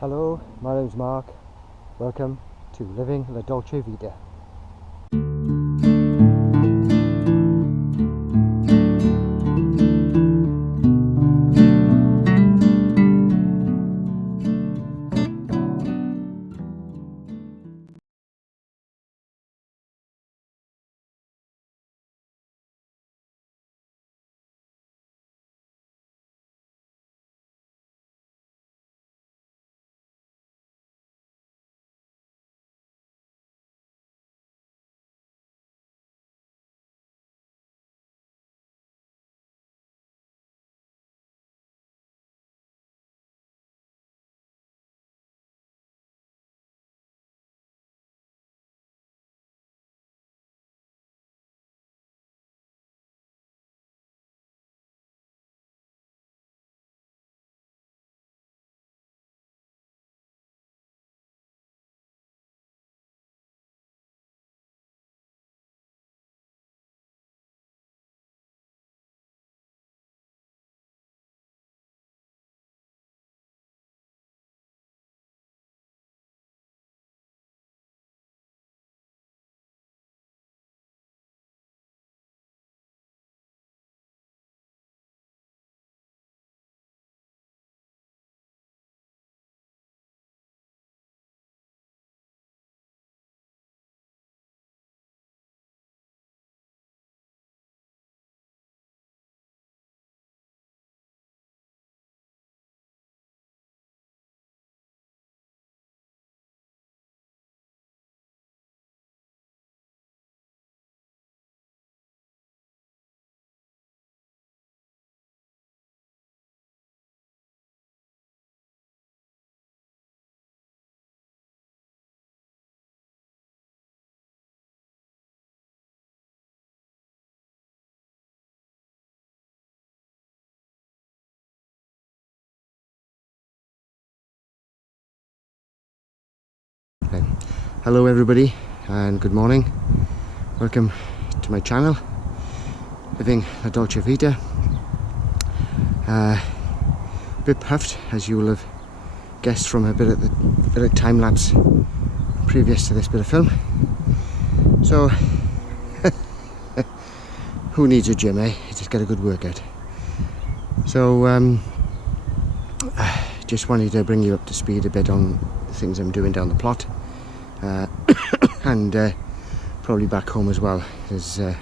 Hello, my name's Mark. Welcome to Living La Dolce Vita. Hello everybody and good morning. Welcome to my channel, Living La Dolce Vita. A bit puffed, as you will have guessed from a bit of time lapse previous to this bit of film. So who needs a gym, eh? You just get a good workout. So just wanted to bring you up to speed a bit on the things I'm doing down the plot. And probably back home as well, because I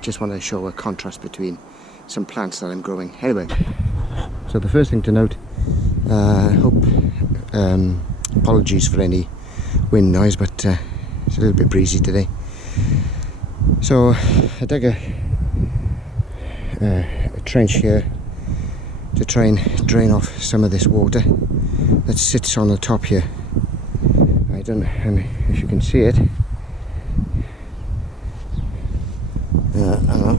just want to show a contrast between some plants that I'm growing. Anyway, so the first thing to note, apologies for any wind noise, but it's a little bit breezy today. So I dug a trench here to try and drain off some of this water that sits on the top here. I don't know if you can see it. Hang on.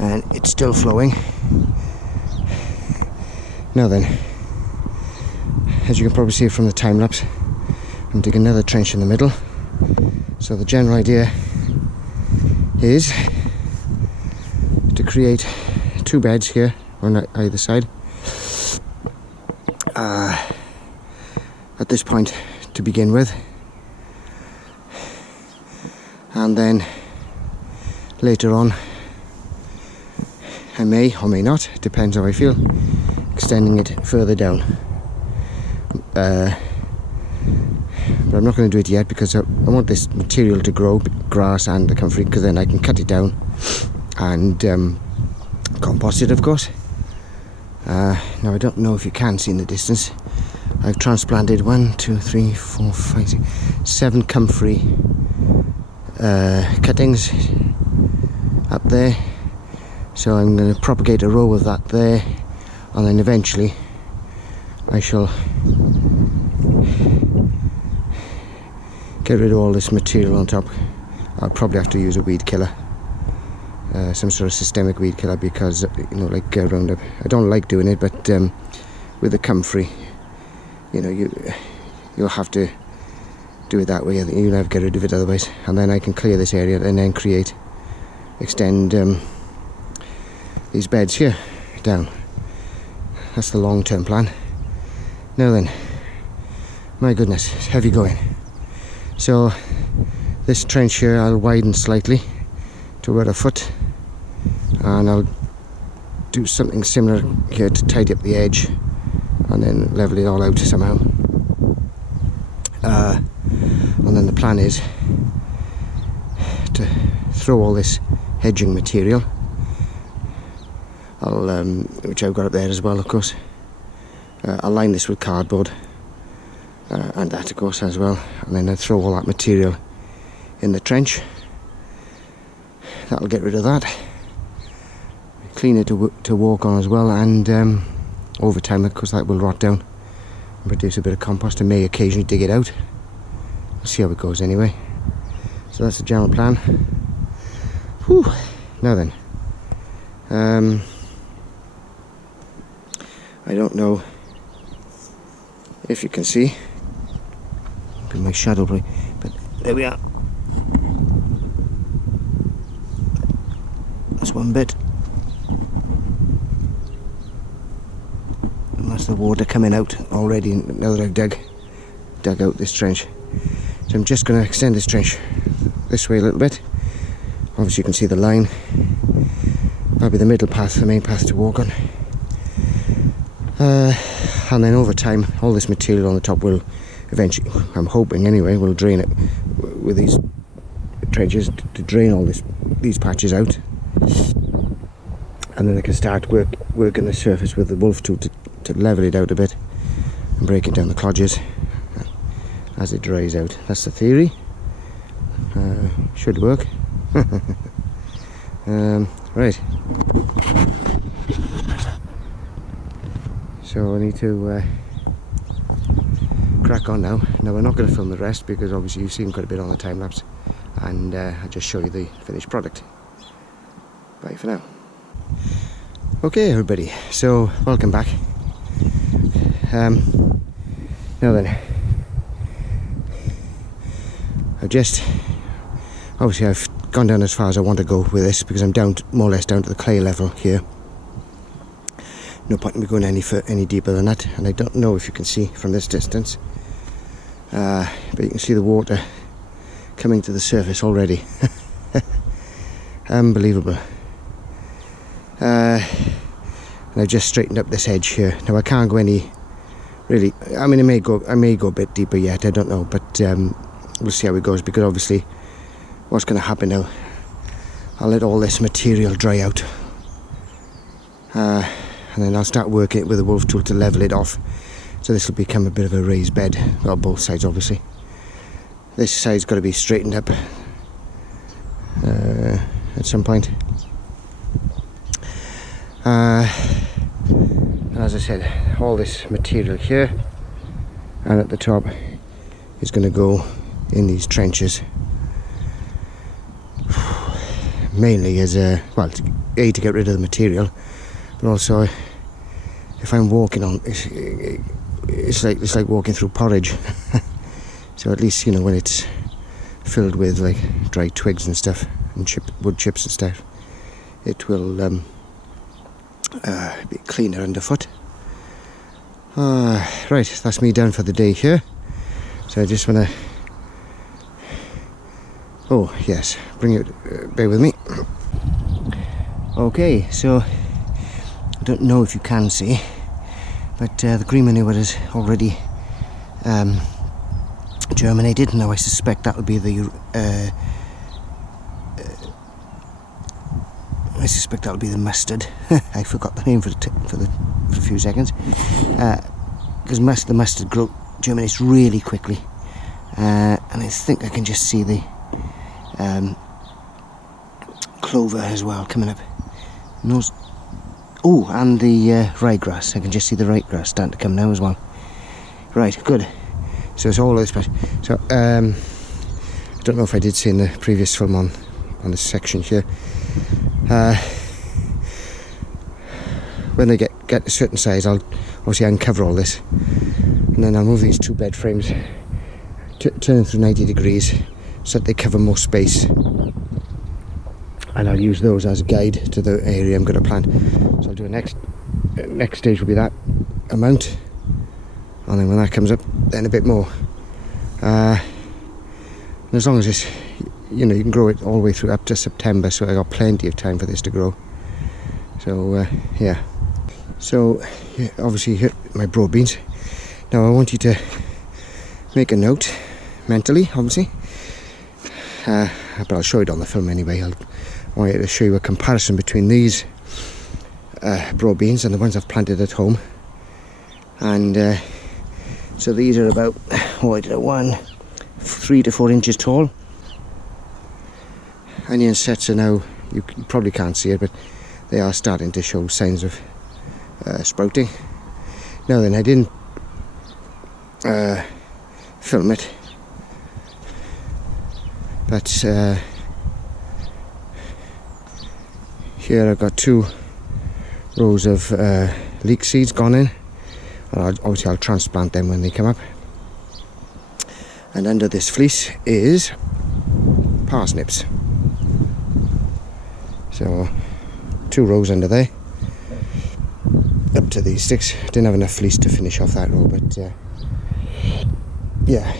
And it's still flowing. Now then, as you can probably see from the time lapse, I'm digging another trench in the middle. So the general idea is to create two beds here on either side at this point to begin with, and then later on I may or may not, depends how I feel, extending it further down, but I'm not going to do it yet because I want this material to grow, grass and the comfrey, because then I can cut it down and compost it, of course. Now I don't know if you can see in the distance, I've transplanted 7 comfrey cuttings up there, so I'm going to propagate a row of that there, and then eventually I shall get rid of all this material on top. I'll probably have to use a weed killer, some sort of systemic weed killer, because like Roundup. I don't like doing it, but with the comfrey, you'll have to do it that way. You'll never get rid of it otherwise. And then I can clear this area and then extend these beds here down. That's the long-term plan. Now then, my goodness, it's heavy going. So this trench here I'll widen slightly to about a foot, and I'll do something similar here to tidy up the edge and then level it all out somehow. And then the plan is to throw all this hedging material, which I've got up there as well, of course. I'll line this with cardboard and that, of course, as well, and then I'll throw all that material in the trench. That'll get rid of that, clean it to walk on as well, and over time, of course, that will rot down and produce a bit of compost. I may occasionally dig it out. We'll see how it goes anyway. So that's the general plan. Whew. Now then, I don't know if you can see, in my shadow probably, but there we are. That's one bit, and that's the water coming out already now that I've dug out this trench. So I'm just going to extend this trench this way a little bit. Obviously you can see the line. That'll be the middle path, the main path to walk on. And then over time, all this material on the top will eventually, I'm hoping anyway, will drain it with these trenches to drain all these patches out. And then I can start working the surface with the wolf tool to level it out a bit and break it down the clodges as it dries out. That's the theory. Should work. Right. So I need to crack on now. Now we're not going to film the rest because obviously you've seen quite a bit on the time lapse, and I'll just show you the finished product. Bye for now. Okay everybody, so welcome back. Now then, I've gone down as far as I want to go with this because I'm down more or less down to the clay level here. No point in me going any deeper than that, and I don't know if you can see from this distance, but you can see the water coming to the surface already. Unbelievable. And I've just straightened up this edge here. Now I can't go any really. I mean, I may go a bit deeper yet. I don't know, but we'll see how it goes, because obviously, what's going to happen now? I'll let all this material dry out, and then I'll start working it with a wolf tool to level it off. So this will become a bit of a raised bed. Well, both sides obviously. This side's got to be straightened up at some point. And as I said, all this material here and at the top is going to go in these trenches, mainly as to get rid of the material, but also if I'm walking on, it's like walking through porridge. So at least, you know, when it's filled with like dry twigs and stuff and wood chips and stuff, it will be cleaner underfoot. Right, that's me done for the day here. So I just want to, oh yes, bear with me. Okay, so I don't know if you can see, but the green manure is already germinated. Now I suspect that will be the mustard. I forgot the name for a few seconds, because the mustard germinates really quickly, and I think I can just see the clover as well coming up. And the ryegrass. I can just see the ryegrass starting to come now as well. Right, good. So it's all this place. So I don't know if I did say in the previous film on this section here. When they get a certain size, I'll obviously uncover all this, and then I'll move these two bed frames, turn them through 90 degrees so that they cover more space, and I'll use those as a guide to the area I'm going to plant. So I'll do a next stage will be that amount, and then when that comes up, then a bit more. And as long as it's, you know, you can grow it all the way through up to September, so I got plenty of time for this to grow. So yeah. So yeah, obviously here my broad beans. Now I want you to make a note mentally, obviously. But I'll show it on the film anyway. I want to show you a comparison between these broad beans and the ones I've planted at home. And so these are about 3 to 4 inches tall. Onion sets are now, you probably can't see it, but they are starting to show signs of sprouting. Now then, I didn't film it, but here I've got 2 rows of leek seeds gone in. Obviously I'll transplant them when they come up. And under this fleece is parsnips. So 2 rows under there, up to these sticks. Didn't have enough fleece to finish off that row, but yeah.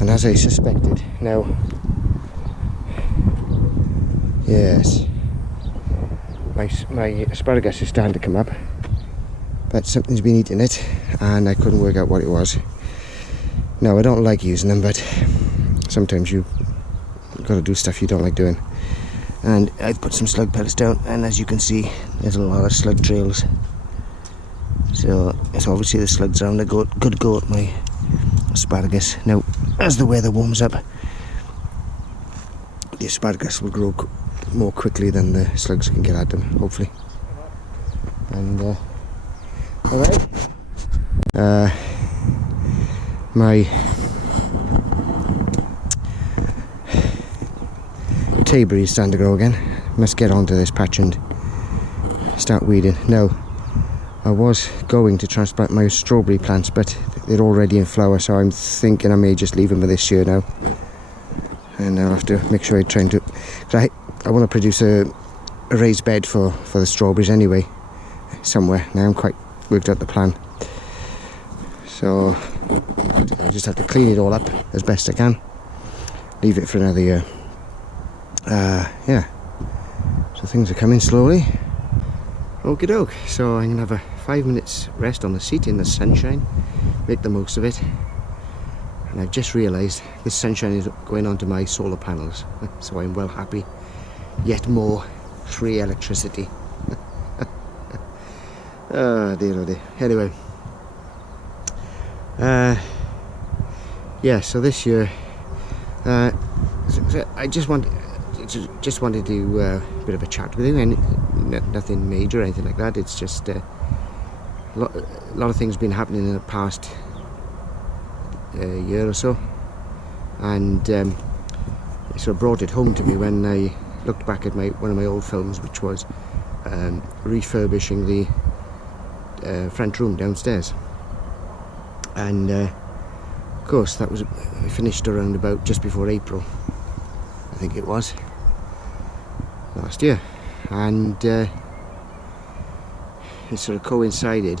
And as I suspected, now, yes, my asparagus is starting to come up, but something's been eating it, and I couldn't work out what it was. Now, I don't like using them, but sometimes you've got to do stuff you don't like doing. And I've put some slug pellets down, and as you can see, there's a lot of slug trails. So obviously the slugs are having a good go at my asparagus. Now, as the weather warms up, the asparagus will grow more quickly than the slugs can get at them, hopefully. And alright, my tayberry is starting to grow again. Must get onto this patch and start weeding. Now, I was going to transplant my strawberry plants, but they're already in flower, so I'm thinking I may just leave them for this year now. And I'll have to make sure I try and do, cause I want to produce a raised bed for the strawberries anyway, somewhere. Now I'm quite worked out the plan. So I just have to clean it all up as best I can. Leave it for another year. Yeah. So things are coming slowly. Okie doke. So I'm gonna have a 5 minutes rest on the seat in the sunshine. Make the most of it. And I've just realised this sunshine is going onto my solar panels, so I'm well happy. Yet more free electricity. Oh dear, oh dear. Anyway, yeah. So this year, I just wanted to do a bit of a chat with you, and nothing major or anything like that. It's just a lot of things been happening in the past year or so, and it sort of brought it home to me when I looked back at one of my old films, which was refurbishing the front room downstairs. And of course that was finished around about just before April, I think it was, last year. And it sort of coincided,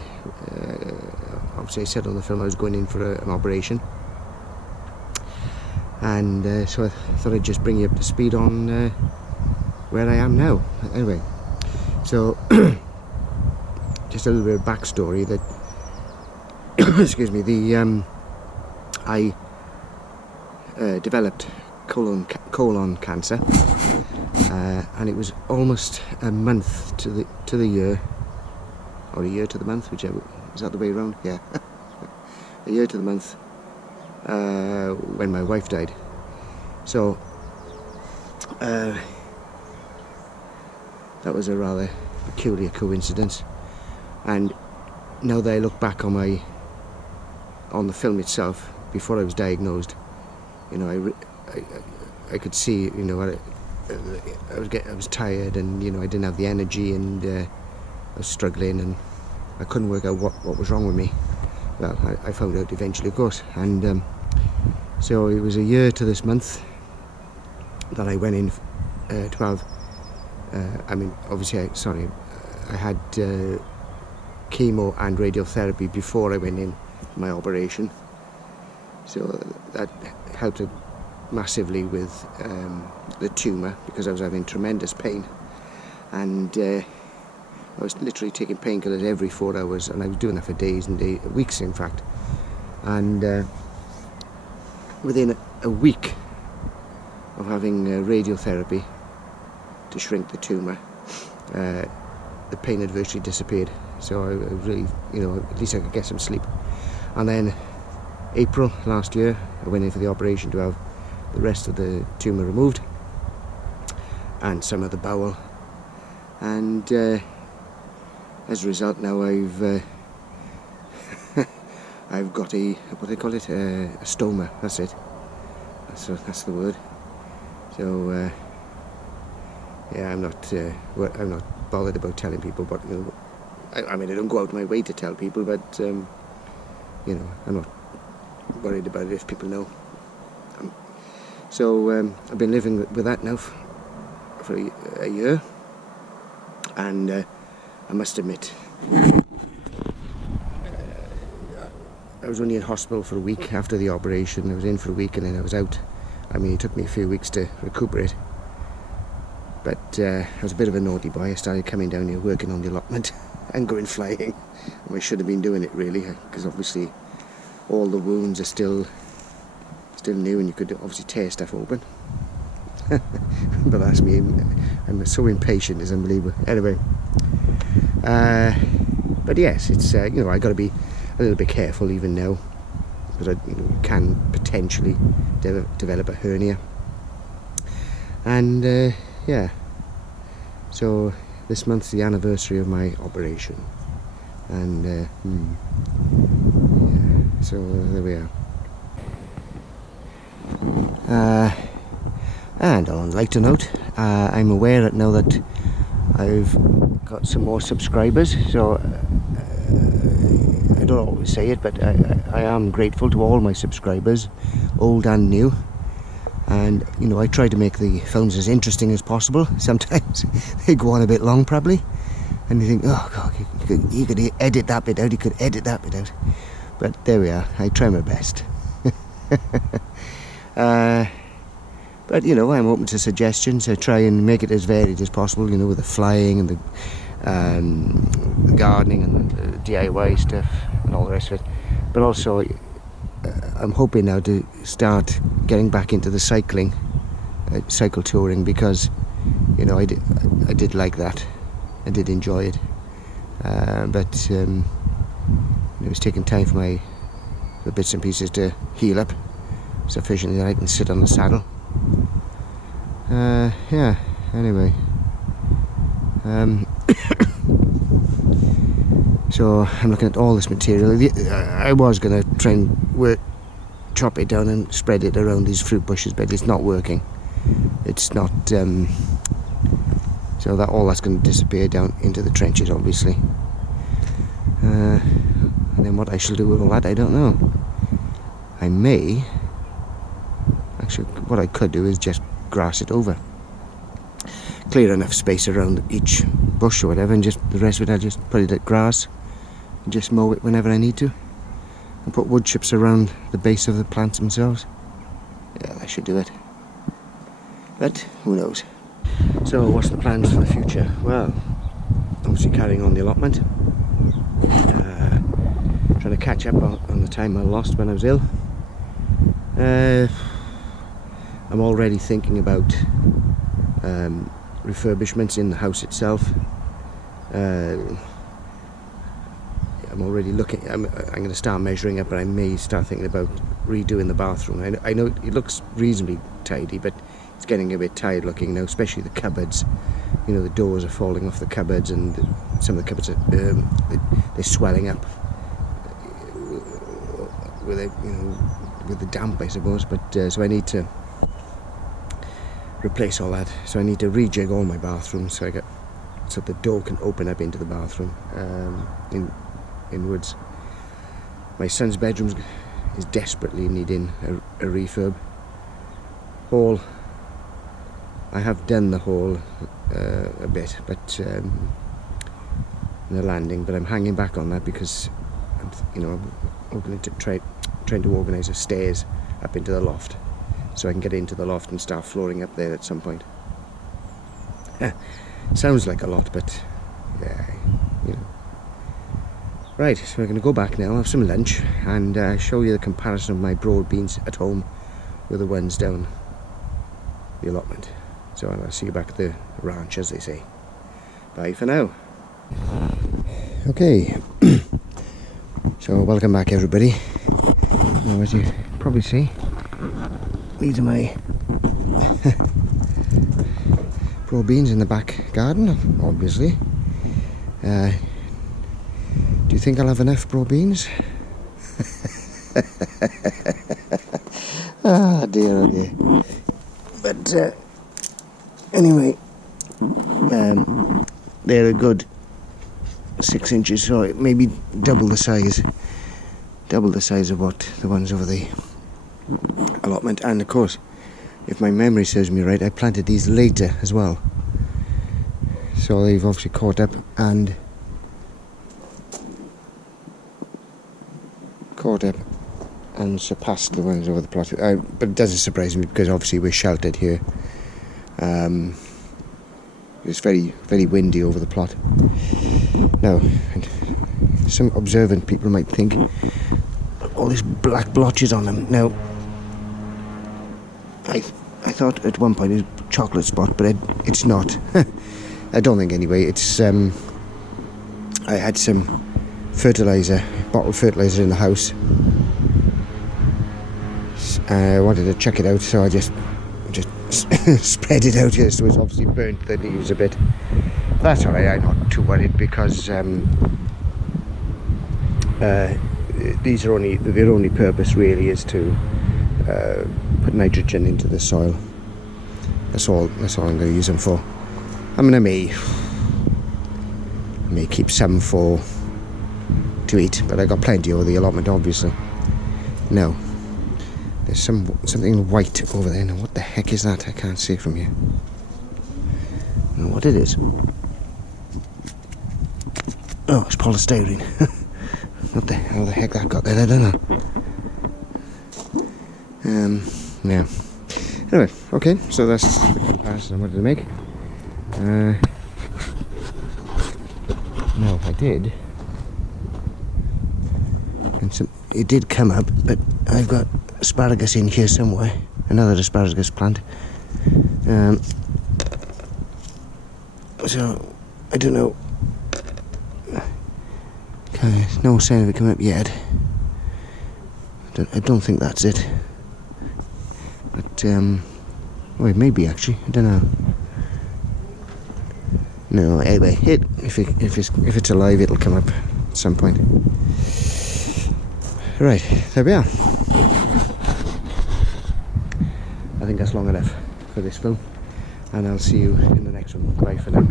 obviously I said on the film I was going in for an operation, and so I thought I'd just bring you up to speed on where I am now. Anyway, so just a little bit of backstory that excuse me, I developed colon cancer, and it was almost a month to the year, or a year to the month, whichever. Is that the way around? Yeah. A year to the month when my wife died. So that was a rather peculiar coincidence. And now that I look back on the film itself, before I was diagnosed, you know, I could see, you know, I was tired, and you know, I didn't have the energy, and I was struggling, and I couldn't work out what was wrong with me. Well, I found out eventually, of course, and so it was a year to this month that I went in to have. I mean, obviously, I had chemo and radiotherapy before I went in my operation, so that helped massively with the tumour, because I was having tremendous pain, and I was literally taking painkillers every 4 hours, and I was doing that for days and days, weeks in fact, and within a week of having radiotherapy to shrink the tumour, the pain had virtually disappeared. So I really, at least I could get some sleep. And then April last year, I went in for the operation to have the rest of the tumour removed and some of the bowel. And as a result, now I've got a, what do they call it, a stoma. That's it. That's the word. So yeah, I'm not bothered about telling people, but I mean, I don't go out of my way to tell people, but I'm not worried about it if people know. So I've been living with that now for a year, and I must admit, I was only in hospital for a week after the operation. I was in for a week and then I was out. I mean, it took me a few weeks to recuperate. But I was a bit of a naughty boy. I started coming down here working on the allotment and going flying. And I should have been doing it really, because obviously all the wounds are still new, and you could obviously tear stuff open. But that's me. I'm so impatient, it's unbelievable. Anyway, but yes, it's I got to be a little bit careful even now, because I can potentially develop a hernia. And yeah, so this month's the anniversary of my operation, and yeah, so there we are. And on a lighter note, I'm aware that now that I've got some more subscribers, so I don't always say it, but I am grateful to all my subscribers, old and new. And I try to make the films as interesting as possible. Sometimes they go on a bit long probably, and you think, oh God, you could edit that bit out, you could edit that bit out. But there we are, I try my best. But I'm open to suggestions. I try and make it as varied as possible, with the flying and the gardening and the DIY stuff and all the rest of it. But also, I'm hoping now to start getting back into the cycling, cycle touring, because I did like that. I did enjoy it, but it was taking time for the bits and pieces to heal up sufficiently that I can sit on the saddle. Yeah, anyway, so I'm looking at all this material. I was going to try and chop it down and spread it around these fruit bushes, but it's not working. It's not, so that all that's going to disappear down into the trenches, obviously. And then what I shall do with all that, I don't know. I may, actually, what I could do is just grass it over. Clear enough space around each bush or whatever, and just the rest of it I'll just put it at grass and just mow it whenever I need to, and put wood chips around the base of the plants themselves. Yeah, that should do it. But who knows? So what's the plans for the future? Well, obviously carrying on the allotment, trying to catch up on the time I lost when I was ill. I'm already thinking about refurbishments in the house itself. I'm already looking. I'm going to start measuring up, but I may start thinking about redoing the bathroom. I know it looks reasonably tidy, but it's getting a bit tired looking now, especially the cupboards. The doors are falling off the cupboards, and some of the cupboards are they're swelling up with it, with the damp, I suppose. But so I need to replace all that. So I need to rejig all my bathrooms so the door can open up into the bathroom inwards. My son's bedroom is desperately needing a refurb. Hall I have done the hole a bit, but the landing, but I'm hanging back on that because I'm hoping to trying to organise a stairs up into the loft, so I can get into the loft and start flooring up there at some point. Sounds like a lot, but yeah, Right, so we're going to go back now, have some lunch, and show you the comparison of my broad beans at home with the ones down the allotment. So I'll see you back at the ranch, as they say. Bye for now. Okay, so welcome back everybody. Now, as you probably see, these are my broad beans in the back garden, obviously. Do you think I'll have enough broad beans? Ah, dear, oh dear. But anyway, they're a good 6 inches, so maybe double the size of what the ones over the allotment. And of course, if my memory serves me right, I planted these later as well, so they've obviously caught up and surpassed the ones over the plot. But it doesn't surprise me because obviously we're sheltered here. It's very, very windy over the plot. Now, some observant people might think all these black blotches on them. Now, I thought at one point it was a chocolate spot, but it's not. I don't think anyway. It's I had some fertilizer, bottled fertilizer in the house. I wanted to check it out, so I just spread it out here, so it's obviously burnt the leaves a bit. That's alright, I'm not too worried because these are their only purpose really is to put nitrogen into the soil. That's all I'm going to use them for. I mean, I may keep some to eat, but I got plenty over the allotment, obviously. Now, there's something white over there. Now, what the heck is that? I can't see it from here. I don't know what it is. Oh, it's polystyrene. How the heck that got there? I don't know. Yeah. Anyway, okay. So that's the comparison I wanted to make. No, I did. And it did come up, but I've got asparagus in here somewhere. Another asparagus plant. So, I don't know. There's no sign of it coming up yet. I don't think that's it. But, well, it may be actually. I don't know. No, anyway, if it's alive, it'll come up at some point. Right, there we are. I think that's long enough for this film, and I'll see you in the next one. Bye for now.